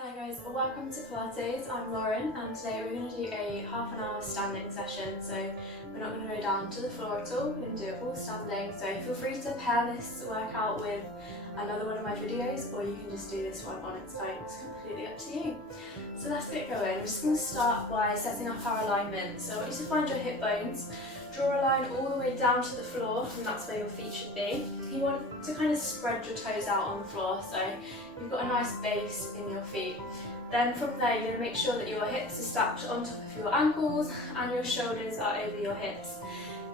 Hello guys, welcome to Pilates. I'm Lauren and today we're going to do a half an hour standing session. So we're not going to go down to the floor at all, we're going to do it all standing. So feel free to pair this workout with another one of my videos, or you can just do this one on its own. It's completely up to you. So let's get going. We're just going to start by setting up our alignment. So I want you to find your hip bones, draw a line all the way down to the floor, and that's where your feet should be. You want to kind of spread your toes out on the floor, so you've got a nice base in your feet. Then from there you're going to make sure that your hips are stacked on top of your ankles and your shoulders are over your hips.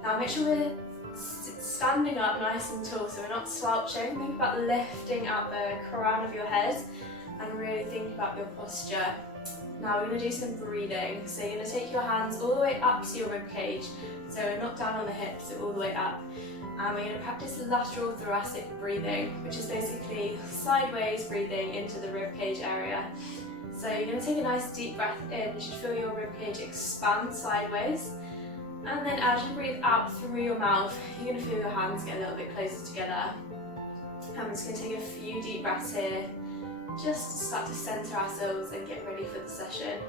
Now make sure we're standing up nice and tall, so we're not slouching. Think about lifting out the crown of your head and really think about your posture. Now we're going to do some breathing. So you're going to take your hands all the way up to your rib cage, so not down on the hips, so all the way up. And we're going to practice lateral thoracic breathing, which is basically sideways breathing into the rib cage area. So you're going to take a nice deep breath in. You should feel your rib cage expand sideways. And then as you breathe out through your mouth, you're going to feel your hands get a little bit closer together. I'm just going to take a few deep breaths here, just to start to centre ourselves and get ready for the session.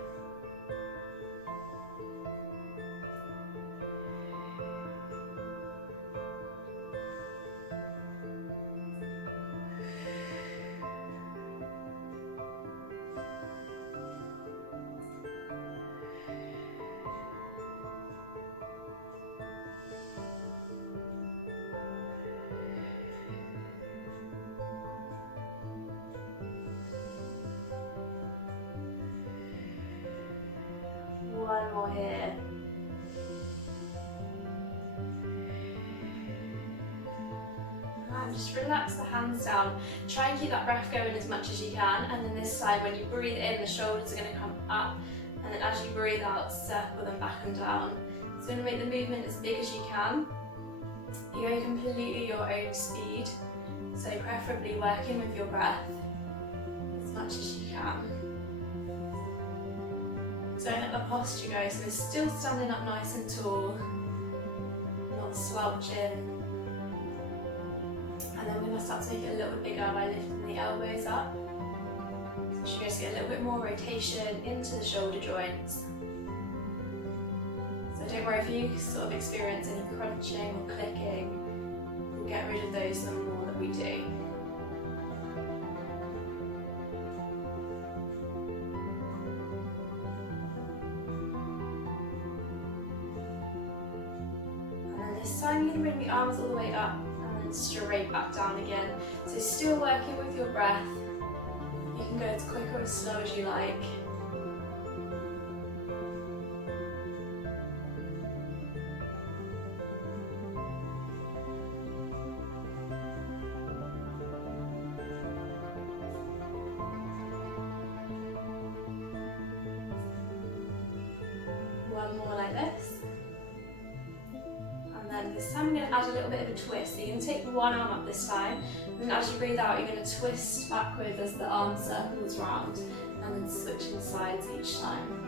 One more here. And just relax the hands down. Try and keep that breath going as much as you can. And then this side, when you breathe in, the shoulders are going to come up. And then as you breathe out, circle them back and down. So you're going to make the movement as big as you can. You're going completely your own speed. So preferably working with your breath as much as you can. So let the posture go, so we're still standing up nice and tall, not slouching. And then we're going to start to make it a little bit bigger by lifting the elbows up. So you should just get a little bit more rotation into the shoulder joints. So don't worry if you sort of experience any crunching or clicking, we'll get rid of those the more that we do. This time you're going to bring the arms all the way up and then straight back down again. So still working with your breath. You can go as quick or as slow as you like. One more like this. And this time I'm going to add a little bit of a twist. So you're going to take one arm up this time, and then as you breathe out you're going to twist backwards as the arm circles round, and then switching sides each time.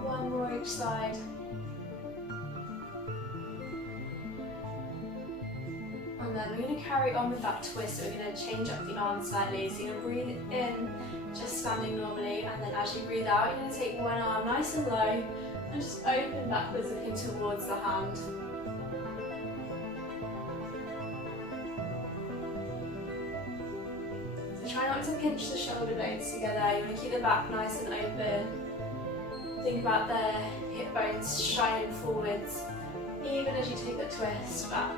One more each side. And then we're going to carry on with that twist, so we're going to change up the arm slightly. So you're going to breathe in, just standing normally, and then as you breathe out, you're going to take one arm nice and low, and just open backwards looking towards the hand. So try not to pinch the shoulder blades together, you want to keep the back nice and open. Think about the hip bones shining forwards, even as you take the twist back.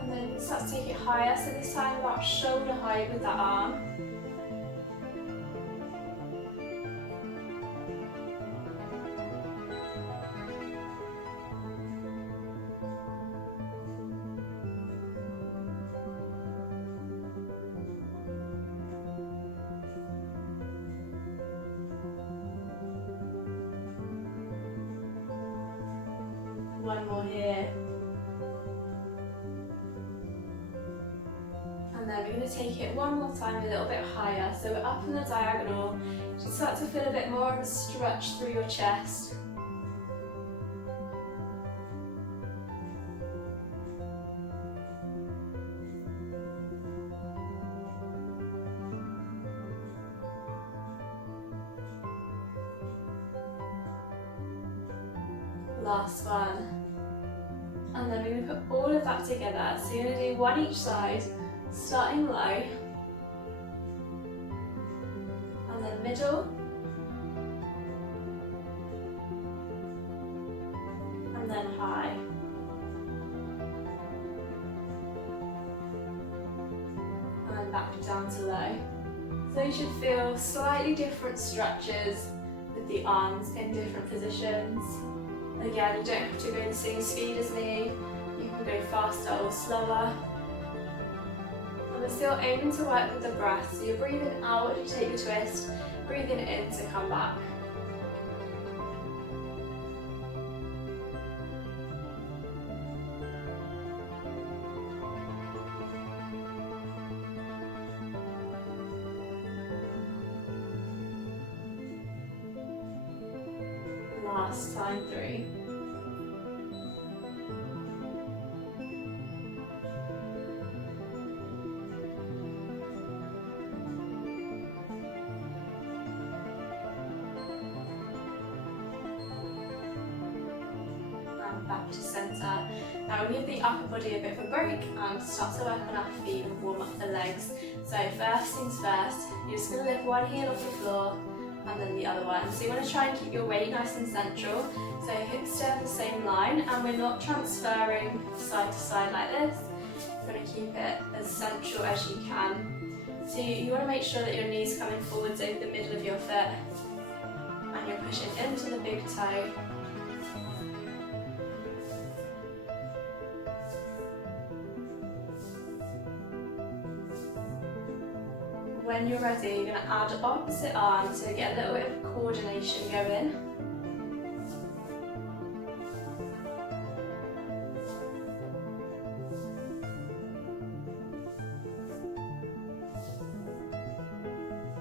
And then start to take it higher, so this time about shoulder height with that arm. One more here. And then we're going to take it one more time a little bit higher. So we're up in the diagonal. You should start to feel a bit more of a stretch through your chest. Last one. And then we're going to put all of that together. So you're going to do one each side, starting low, and then middle, and then high. And then back down to low. So you should feel slightly different stretches with the arms in different positions. Again, you don't have to go the same speed as me, you can go faster or slower. And we're still aiming to work with the breath, so you're breathing out to take a twist, breathing in to come back. Last time through. And back to centre. Now we give the upper body a bit of a break and start to work on our feet and warm up the legs. So first things first, you're just going to lift one heel off the floor and then the other one. So you want to try and keep your weight nice and central. So hips stay on the same line and we're not transferring side to side like this. You want to keep it as central as you can. So you want to make sure that your knees coming forwards over the middle of your foot and you're pushing into the big toe. When you're ready, you're going to add opposite arm to get a little bit of coordination going.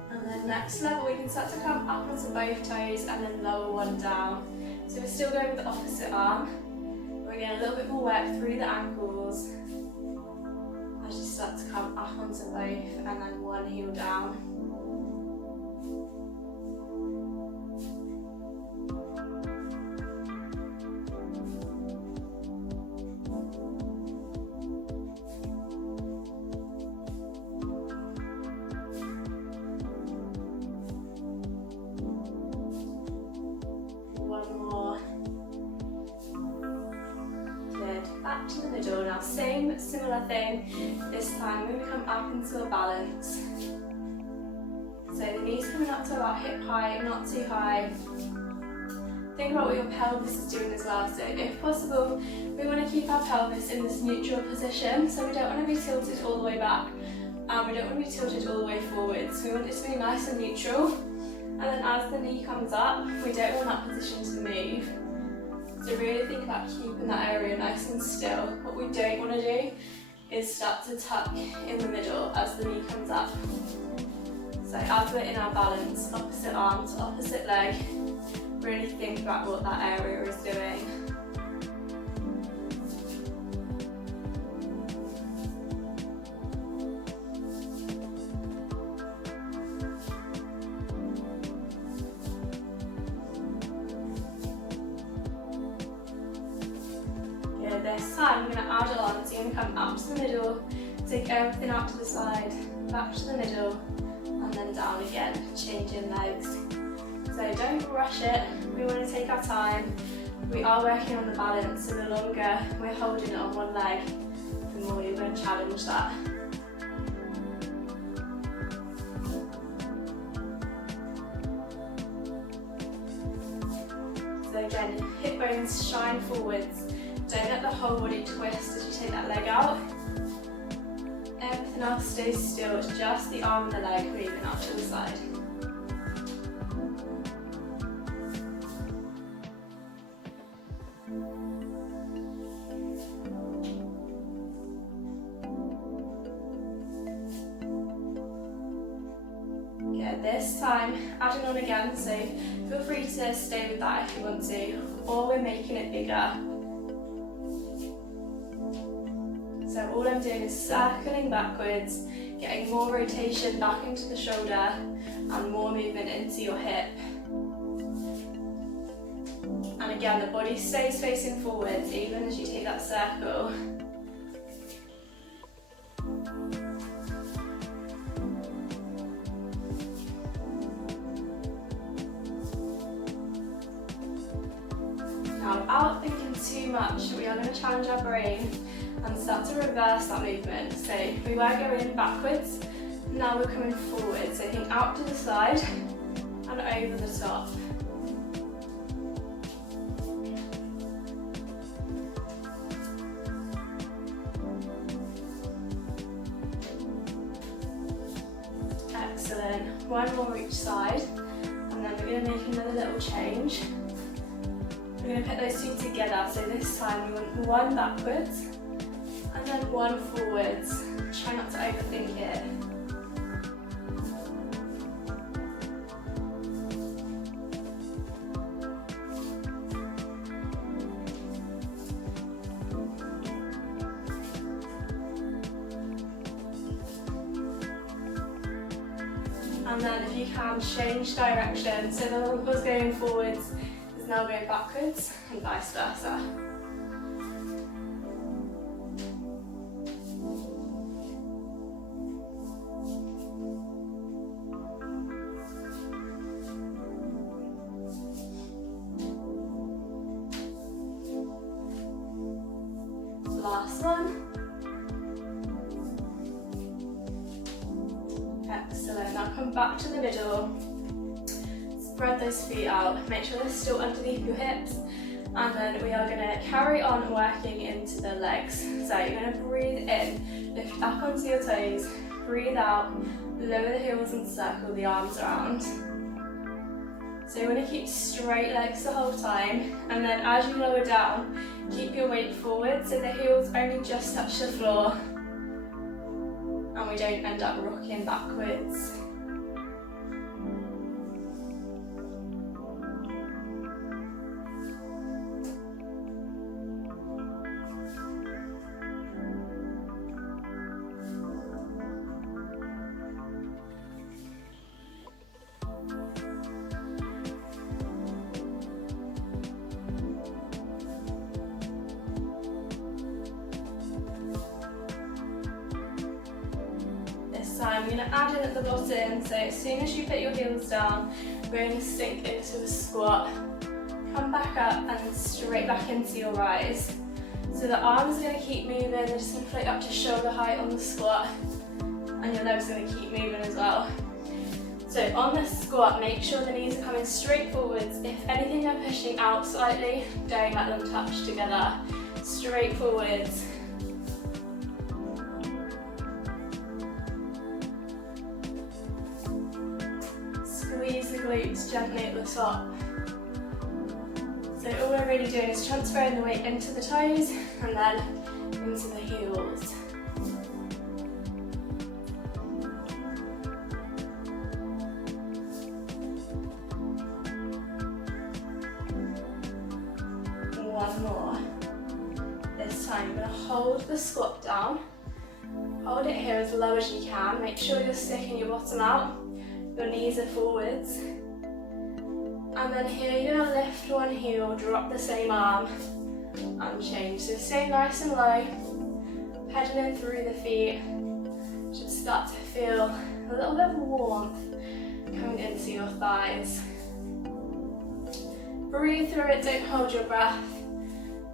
And then next level, we can start to come up onto both toes and then lower one down. So we're still going with the opposite arm. We're getting a little bit more work through the ankles. As you start to come up onto both and then one heel down. One more. Back to the middle. Now similar thing, this time we're going to come up into a balance. So the knees coming up to about hip height, not too high. Think about what your pelvis is doing as well. So if possible, we want to keep our pelvis in this neutral position. So we don't want to be tilted all the way back and we don't want to be tilted all the way forwards. We want it to be nice and neutral. And then as the knee comes up, we don't want that position to move. So really think about keeping that area nice and still. What we don't want to do is start to tuck in the middle as the knee comes up. So as we're in our balance, opposite arm to opposite leg, really think about what that area is doing. This time you're going to add on, so you're going to come up to the middle, take everything out to the side, back to the middle, and then down again, changing legs. So don't rush it, we want to take our time. We are working on the balance, so the longer we're holding it on one leg, the more you're going to challenge that. So again, hip bones shine forwards. Don't let the whole body twist as you take that leg out. Everything else stays still, it's just the arm and the leg moving out to the side. this time adding on again, so feel free to stay with that if you want to, or we're making it bigger. So all I'm doing is circling backwards, getting more rotation back into the shoulder and more movement into your hip. And again, the body stays facing forwards even as you take that circle. Now, without thinking too much, we are going to challenge our brain and start to reverse that movement. So we were going backwards, now we're coming forward. So think out to the side and over the top. Excellent. One more each side, and then we're going to make another little change. We're going to put those two together. So this time we want one backwards and then one forwards. Try not to overthink it. And then if you can, change direction. So the one was going forwards is now going backwards and vice versa. Last one. Excellent. Now come back to the middle. Spread those feet out. Make sure they're still underneath your hips. And then we are going to carry on working into the legs. So you're going to breathe in, lift up onto your toes, breathe out, lower the heels and circle the arms around. So you want to keep straight legs the whole time, and then as you lower down, keep your weight forward so the heels only just touch the floor and we don't end up rocking backwards. Time, we're going to add in at the bottom, so as soon as you put your heels down, we're going to sink into a squat, come back up and straight back into your rise. So the arms are going to keep moving, they're just going to float up to shoulder height on the squat, and your legs are going to keep moving as well. So on the squat, make sure the knees are coming straight forwards. If anything they're pushing out slightly, don't let them touch together. Straight forwards. Squeeze the glutes gently at the top. So all we're really doing is transferring the weight into the toes and then into the heels. One more. This time you're going to hold the squat down. Hold it here as low as you can. Make sure you're sticking your bottom out. Your knees are forwards. And then here you're going to lift one heel, drop the same arm, and change. So stay nice and low, pedaling through the feet. Should start to feel a little bit of warmth coming into your thighs. Breathe through it, don't hold your breath.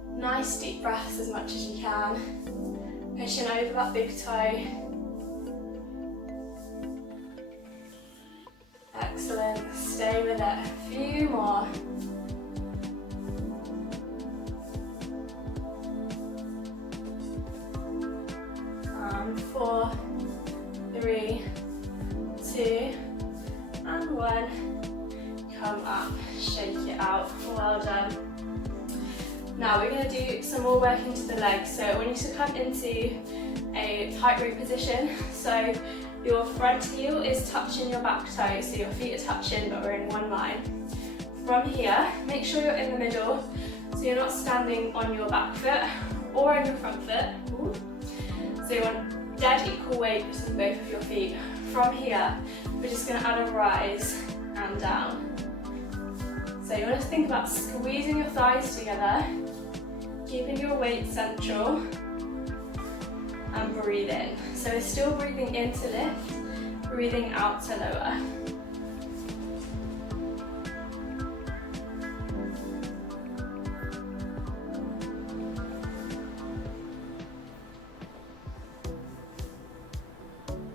Nice deep breaths as much as you can. Pushing over that big toe. Excellent, stay with it, a few more. And 4, 3, 2, and 1. Come up, shake it out, well done. Now we're going to do some more work into the legs. So I want you to come into a tightrope position. So your front heel is touching your back toe, so your feet are touching but we're in one line. From here, make sure you're in the middle, so you're not standing on your back foot or on your front foot. Ooh. So you want dead equal weight between both of your feet. From here, we're just going to add a rise and down. So you want to think about squeezing your thighs together, keeping your weight central, and breathe in. So we're still breathing in to lift, breathing out to lower.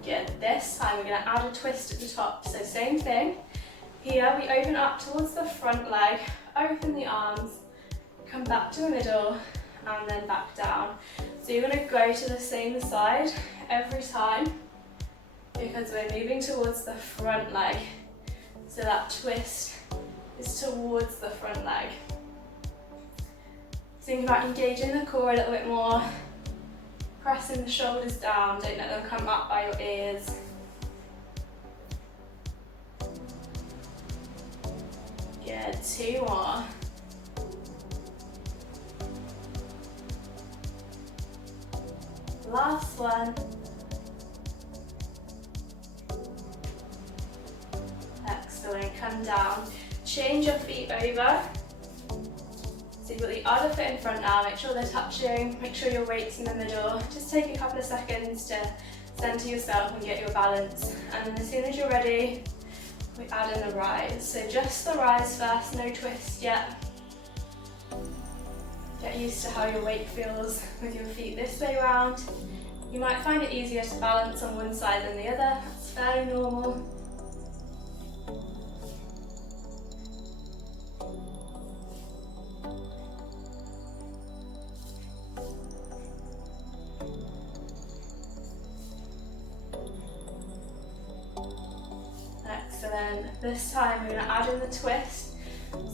Good. This time we're going to add a twist at the top. So same thing. Here we open up towards the front leg, open the arms, come back to the middle, and then back down. So you're going to go to the same side every time because we're moving towards the front leg. So that twist is towards the front leg. Think about engaging the core a little bit more, pressing the shoulders down, don't let them come up by your ears. Good, 2 more. Last one. Excellent, come down. Change your feet over. So you've got the other foot in front now, make sure they're touching, make sure your weight's in the middle. Just take a couple of seconds to center yourself and get your balance. And then as soon as you're ready, we add in the rise. So just the rise first, no twist yet. Get used to how your weight feels with your feet this way around. You might find it easier to balance on one side than the other. That's fairly normal. Excellent. This time we're going to add in the twist.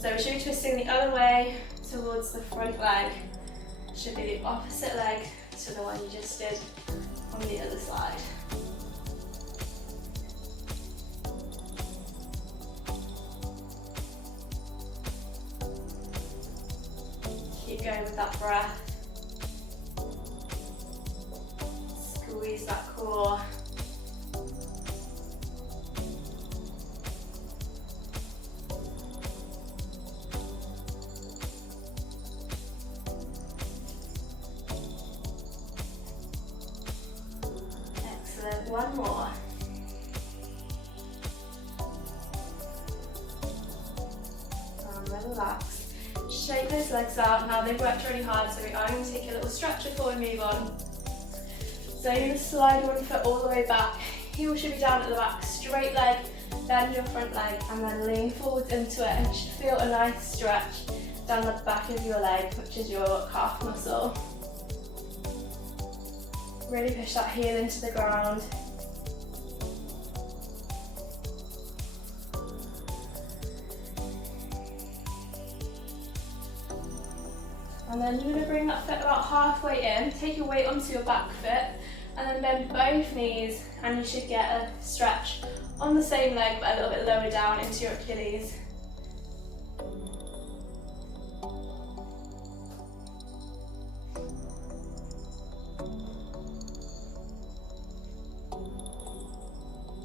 So we should be twisting the other way towards the front leg. Should be the opposite leg to the one you just did on the other side. Keep going with that breath. Squeeze that core. One more. And relax. Shake those legs out. Now they've worked really hard, so we are going to take a little stretch before we move on. So you're going to slide one foot all the way back. Heel should be down at the back. Straight leg, bend your front leg, and then lean forwards into it. And you should feel a nice stretch down the back of your leg, which is your calf muscle. Really push that heel into the ground. And then you're going to bring that foot about halfway in, take your weight onto your back foot, and then bend both knees, and you should get a stretch on the same leg but a little bit lower down into your Achilles.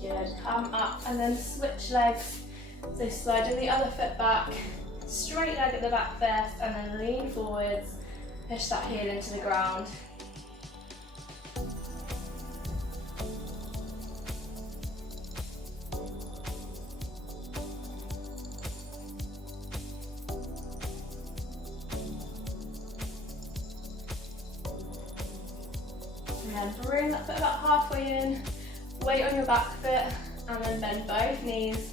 Good, come up and then switch legs. So sliding the other foot back, straight leg at the back first, and then lean forwards, push that heel into the ground. And then bring that foot about halfway in, weight on your back foot, and then bend both knees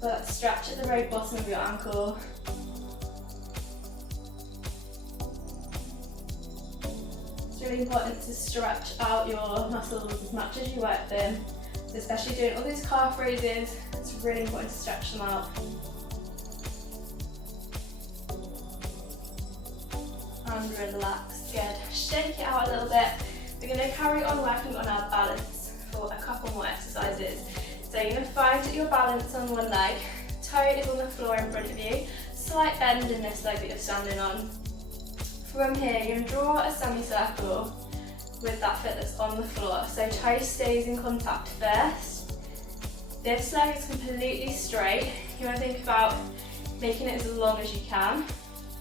for that stretch at the very bottom of your ankle. It's really important to stretch out your muscles as much as you work them, so especially doing all these calf raises, it's really important to stretch them out. and relax. Good. Shake it out a little bit. We're going to carry on working on our balance for a couple more exercises. So you're going to find your balance on one leg, toe is on the floor in front of you, slight bend in this leg that you're standing on. From here, you're going to draw a semicircle with that foot that's on the floor. So toe stays in contact first. This leg is completely straight. You want to think about making it as long as you can.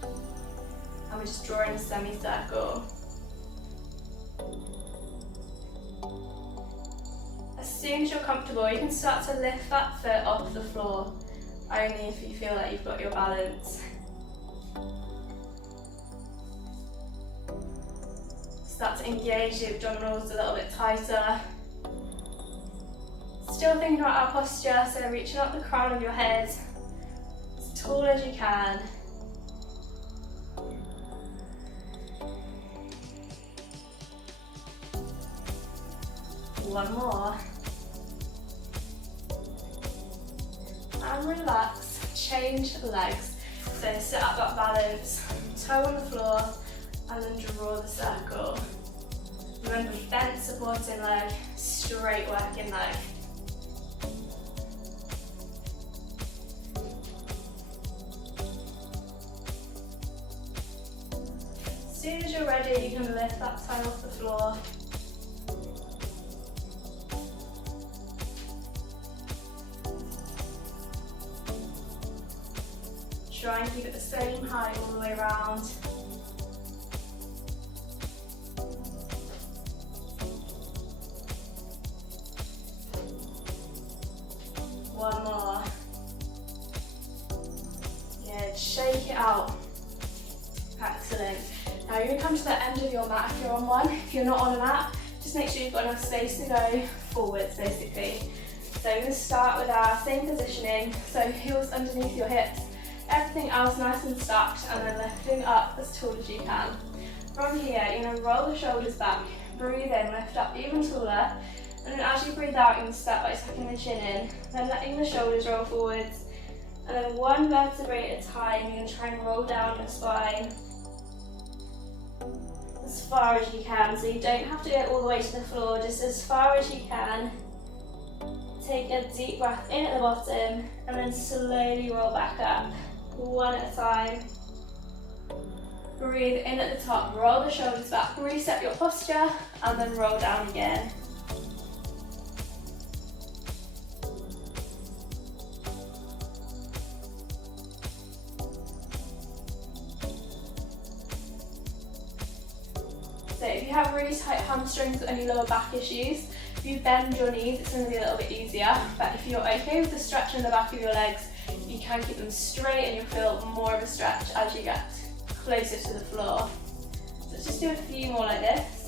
And we're just drawing a semicircle. As soon as you're comfortable, you can start to lift that foot off the floor, only if you feel like you've got your balance. Start to engage the abdominals a little bit tighter. Still thinking about our posture, so reaching up the crown of your head as tall as you can. One more. And relax, change legs. So set up that balance, toe on the floor, and then draw the circle. Remember, bent supporting leg, straight working leg. As soon as you're ready, you can lift that toe off the floor. Try and keep it the same height all the way around. One more. Good, shake it out. Excellent. Now you're going to come to the end of your mat if you're on one. If you're not on a mat, just make sure you've got enough space to go forwards basically. So we're going to start with our same positioning, so heels underneath your hips. Everything else nice and stacked, and then lifting up as tall as you can. From here, you're going to roll the shoulders back, breathe in, lift up even taller, and then as you breathe out, you're going to start by tucking the chin in, then letting the shoulders roll forwards, and then one vertebrae at a time, you're going to try and roll down your spine as far as you can, so you don't have to go all the way to the floor, just as far as you can. Take a deep breath in at the bottom, and then slowly roll back up. One at a time. Breathe in at the top, roll the shoulders back, reset your posture, and then roll down again. So if you have really tight hamstrings or any lower back issues, if you bend your knees, it's going to be a little bit easier. But if you're okay with the stretch in the back of your legs, you can keep them straight and you'll feel more of a stretch as you get closer to the floor. So let's just do a few more like this.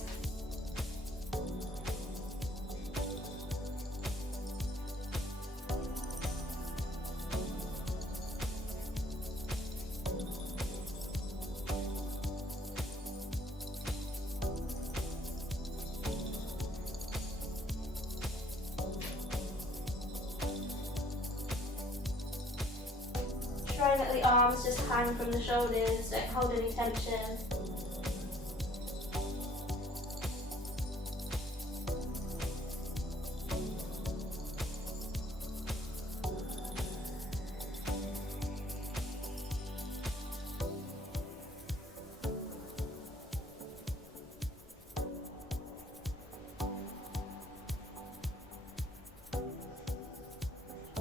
Try and let the arms just hang from the shoulders, don't hold any tension.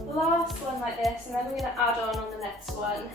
Last one like this, and then we're going to add on the next one.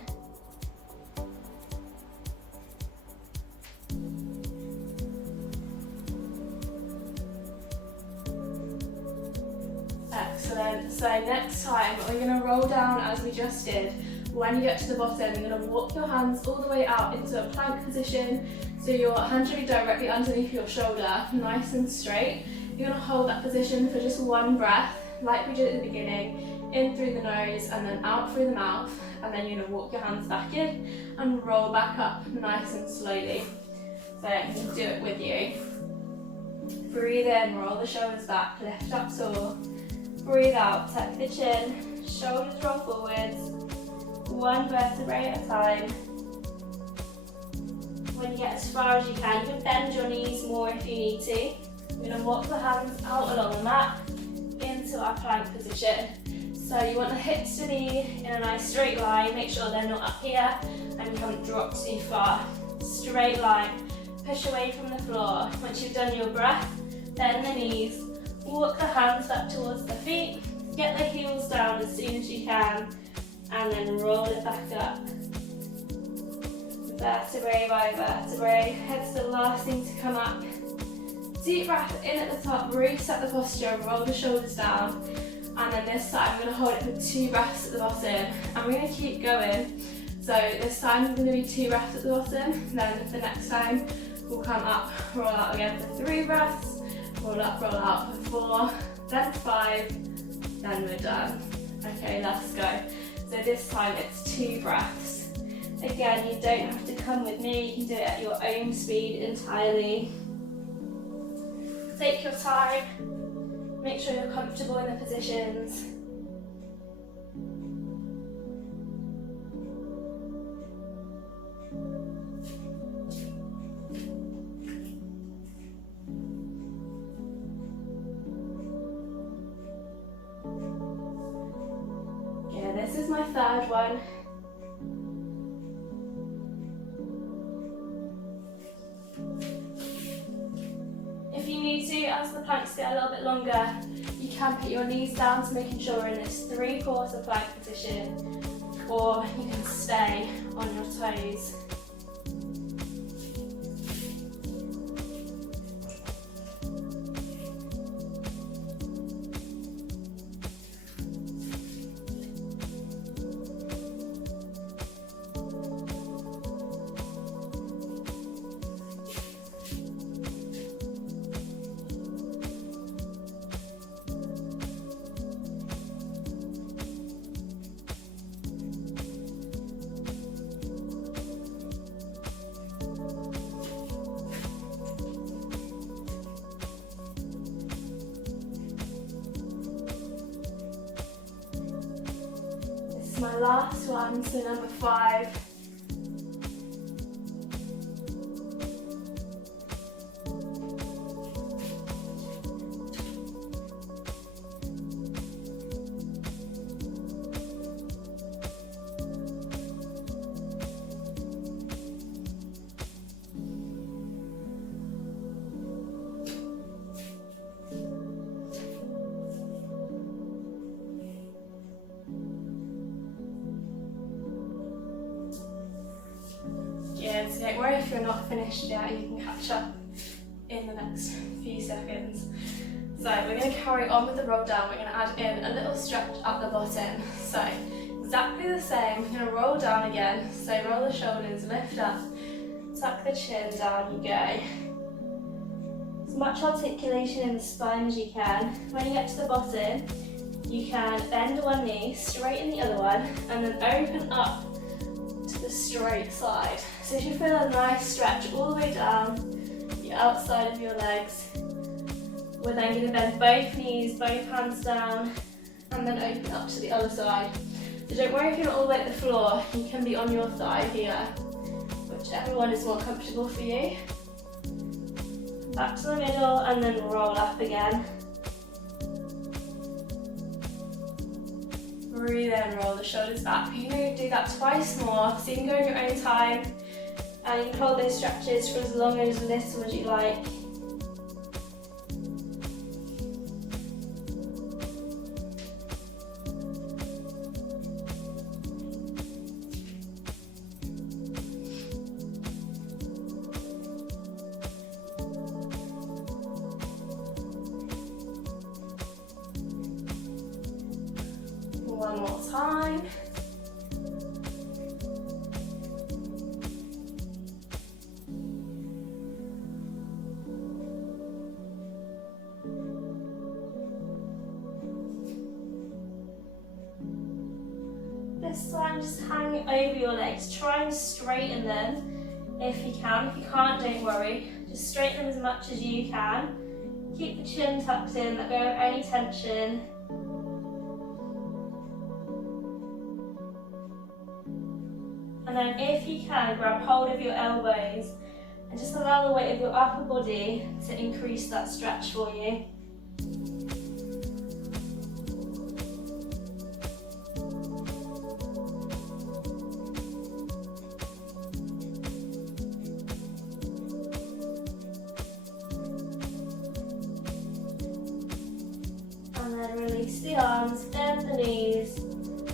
Excellent. So next time we're going to roll down as we just did. When you get to the bottom, you're going to walk your hands all the way out into a plank position, so your hands should be directly underneath your shoulder, nice and straight. You're going to hold that position for just one breath, like we did at the beginning. In through the nose and then out through the mouth, and then you're going to walk your hands back in and roll back up nice and slowly. So I can do it with you. Breathe in, roll the shoulders back, lift up tall. Breathe out, tuck the chin, shoulders roll forwards, one vertebrae at a time. when you get as far as you can. You can bend your knees more if you need to. We're going to walk the hands out along the mat into our plank position. So you want the hips to be in a nice straight line. Make sure they're not up here and you haven't dropped too far. Straight line. Push away from the floor. Once you've done your breath, bend the knees. Walk the hands up towards the feet. Get the heels down as soon as you can. And then roll it back up. Vertebrae by vertebrae. Head's the last thing to come up. Deep breath in at the top, reset the posture, roll the shoulders down. And then this time I'm going to hold it for 2 breaths at the bottom. And we're going to keep going. So this time it's going to be 2 breaths at the bottom. Then the next time we'll come up, roll out again for 3 breaths. Roll up, roll out for 4, then 5, then we're done. Okay, let's go. So this time it's 2 breaths. Again, you don't have to come with me, you can do it at your own speed entirely. Take your time, make sure you're comfortable in the positions. Yeah, this is my 3rd one. If you need to, as the planks get a little bit longer, you can put your knees down to making sure we're in this 3/4 plank position, or you can stay on your toes. My last one, so number 5. So don't worry if you're not finished yet, you can catch up in the next few seconds. So we're going to carry on with the roll down, we're going to add in a little stretch at the bottom. So exactly the same, we're going to roll down again, so roll the shoulders, lift up, tuck the chin, down you go. As much articulation in the spine as you can. When you get to the bottom, you can bend one knee, straighten the other one, and then open up to the straight side. So you should feel a nice stretch all the way down the outside of your legs. We're then going to bend both knees, both hands down, and then open up to the other side. So don't worry if you're not all the way at the floor, you can be on your thigh here, whichever one is more comfortable for you. Back to the middle and then roll up again. Breathe in, roll the shoulders back. You're going to do that twice more, so you can go in your own time. And you can hold those stretches for as long or as little as you like. One more time. This time just hang over your legs, try and straighten them if you can. If you can't, don't worry, just straighten them as much as you can. Keep the chin tucked in, let go of any tension. And then if you can, grab hold of your elbows And just allow the weight of your upper body to increase that stretch for you. And then release the arms, bend the knees,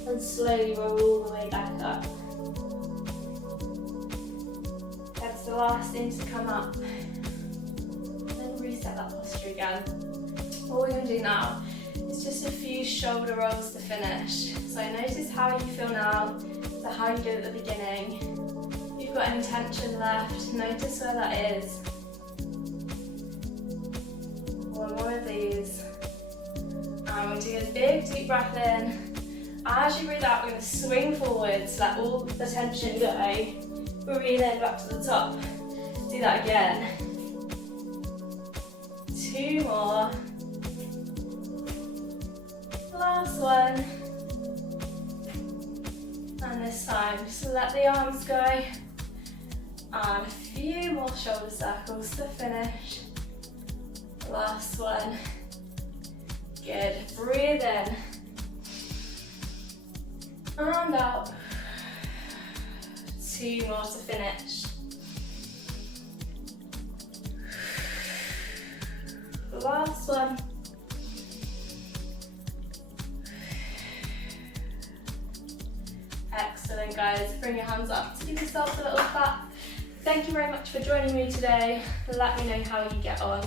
and slowly roll all the way back up. That's the last thing to come up. Then reset that posture again. What we're going to do now is just a few shoulder rolls to finish. So notice how you feel now, so how you did at the beginning. If you've got any tension left, notice where that is. One more of these. And we'll do a big deep breath in. As you breathe out, we're going to swing forwards, let all the tension go. Breathe in back to the top. Do that again. 2 more. Last one. And this time, just let the arms go. And a few more shoulder circles to finish. Last one. Good. Breathe in. And out. 2 more to finish. Last one. Excellent, guys. Bring your hands up to give yourself a little clap. Thank you very much for joining me today. Let me know how you get on.